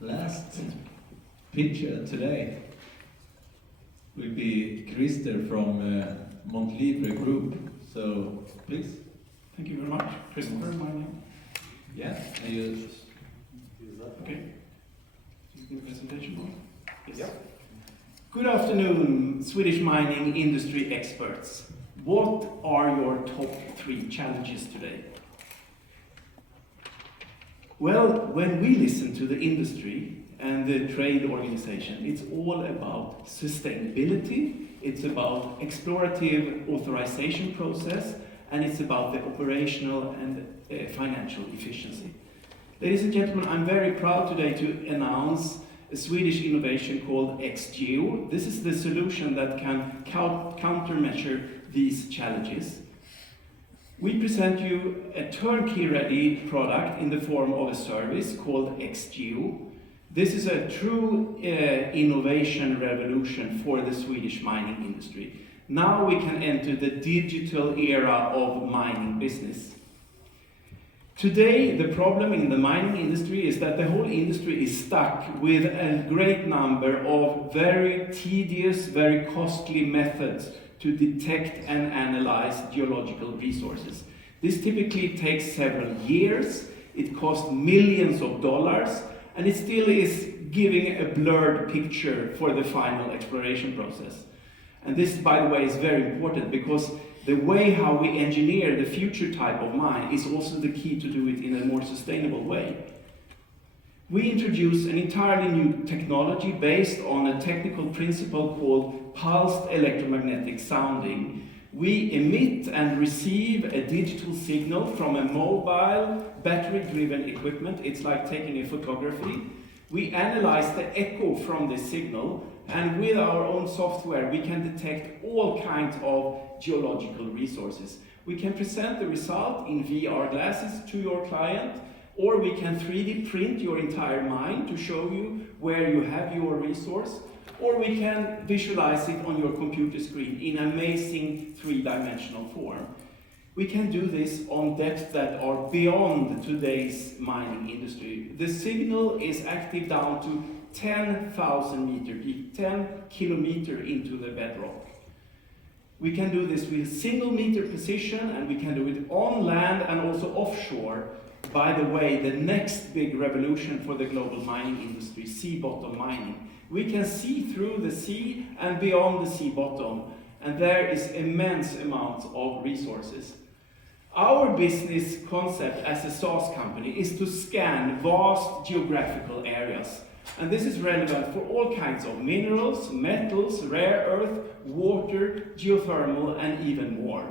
Last pitcher today will be Christofer from Montlibre Group. So, please. Thank you very much. Christofer, my name. Yeah, and you. Okay. The presentation on? Yes. Yep. Good afternoon, Swedish mining industry experts. What are your top 3 challenges today? Well, when we listen to the industry and the trade organization, it's all about sustainability, it's about explorative authorization process, and it's about the operational and financial efficiency. Ladies and gentlemen, I'm very proud today to announce a Swedish innovation called xGeo. This is the solution that can countermeasure these challenges. We present you a turnkey-ready product in the form of a service called xGeo. This is a true innovation revolution for the Swedish mining industry. Now we can enter the digital era of mining business. Today, the problem in the mining industry is that the whole industry is stuck with a great number of very tedious, very costly methods to detect and analyze geological resources. This typically takes several years, it costs millions of dollars, and it still is giving a blurred picture for the final exploration process. And this, by the way, is very important because the way how we engineer the future type of mine is also the key to do it in a more sustainable way. We introduce an entirely new technology based on a technical principle called pulsed electromagnetic sounding. We emit and receive a digital signal from a mobile, battery-driven equipment. It's like taking a photography. We analyze the echo from the signal, and with our own software, we can detect all kinds of geological resources. We can present the result in VR glasses to your client, or we can 3D print your entire mine to show you where you have your resource, or we can visualize it on your computer screen in amazing 3-dimensional form. We can do this on depths that are beyond today's mining industry. The signal is active down to 10,000 meters deep, 10 kilometers into the bedrock. We can do this with single meter precision, and we can do it on land and also offshore. By the way, the next big revolution for the global mining industry, sea bottom mining. We can see through the sea and beyond the sea bottom, and there is immense amounts of resources. Our business concept as a SaaS company is to scan vast geographical areas. And this is relevant for all kinds of minerals, metals, rare earth, water, geothermal, and even more.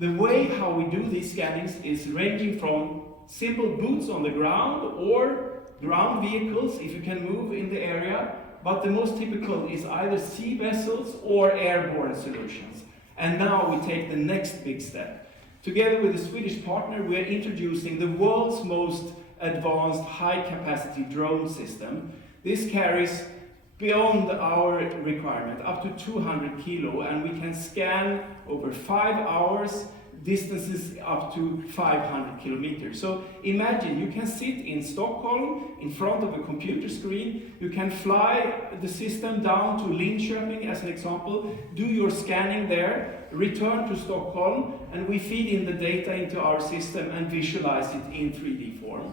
The way how we do these scannings is ranging from simple boots on the ground or ground vehicles if you can move in the area, but the most typical is either sea vessels or airborne solutions. And now we take the next big step. Together with a Swedish partner, we are introducing the world's most advanced high-capacity drone system. This carries beyond our requirement, up to 200 kilo, and we can scan over 5 hours, distances up to 500 kilometers. So imagine you can sit in Stockholm in front of a computer screen, you can fly the system down to Linköping as an example, do your scanning there, return to Stockholm, and we feed in the data into our system and visualize it in 3D form.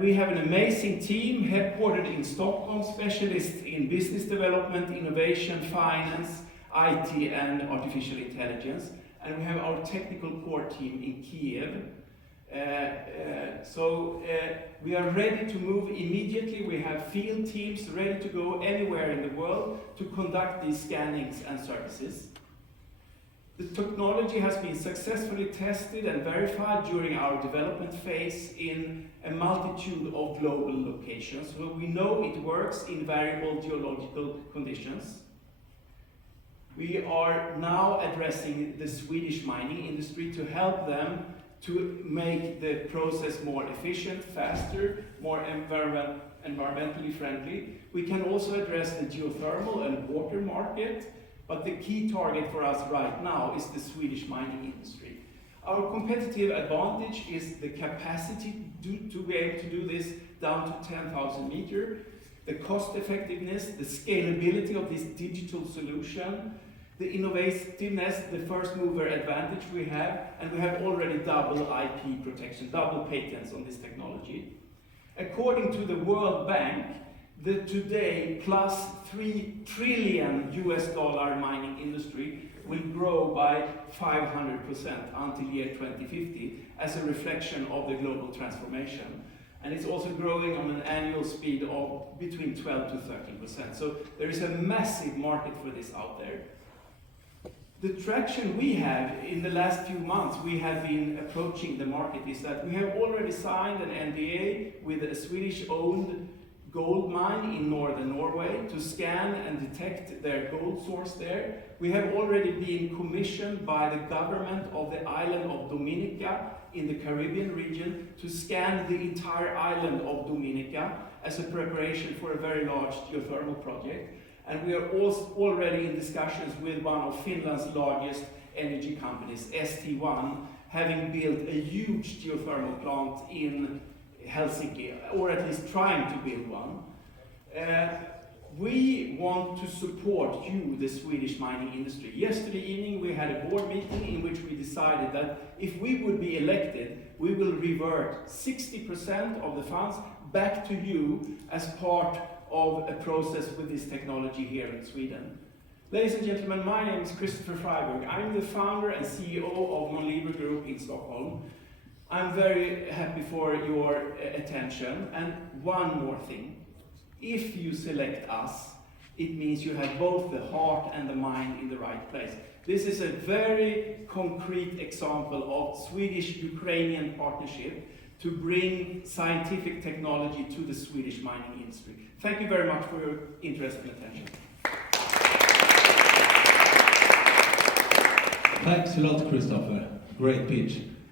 We have an amazing team headquartered in Stockholm, specialists in business development, innovation, finance, IT and artificial intelligence. And we have our technical core team in Kiev. We are ready to move immediately. We have field teams ready to go anywhere in the world to conduct these scannings and services. The technology has been successfully tested and verified during our development phase in a multitude of global locations, so we know it works in variable geological conditions. We are now addressing the Swedish mining industry to help them to make the process more efficient, faster, more environmentally friendly. We can also address the geothermal and water market, but the key target for us right now is the Swedish mining industry. Our competitive advantage is the capacity to be able to do this down to 10,000 meters, the cost effectiveness, the scalability of this digital solution, the innovativeness, the first mover advantage we have, and we have already double IP protection, double patents on this technology. According to the World Bank, the today plus $3 trillion mining industry will grow by 500% until year 2050 as a reflection of the global transformation. And it's also growing on an annual speed of between 12 to 13%. So there is a massive market for this out there. The traction we have in the last few months, we have been approaching the market, is that we have already signed an NDA with a Swedish-owned gold mine in northern Norway to scan and detect their gold source there. We have already been commissioned by the government of the island of Dominica in the Caribbean region to scan the entire island of Dominica as a preparation for a very large geothermal project. And we are also already in discussions with one of Finland's largest energy companies, ST1, having built a huge geothermal plant in Helsinki, or at least trying to build one. We want to support you, the Swedish mining industry. Yesterday evening we had a board meeting in which we decided that if we would be elected, we will revert 60% of the funds back to you as part of a process with this technology here in Sweden. Ladies and gentlemen, my name is Christofer Friberg. I'm the founder and CEO of Monliber Group in Stockholm. I'm very happy for your attention. And one more thing. If you select us, it means you have both the heart and the mind in the right place. This is a very concrete example of Swedish-Ukrainian partnership to bring scientific technology to the Swedish mining industry. Thank you very much for your interest and attention. Thanks a lot, Christofer. Great pitch.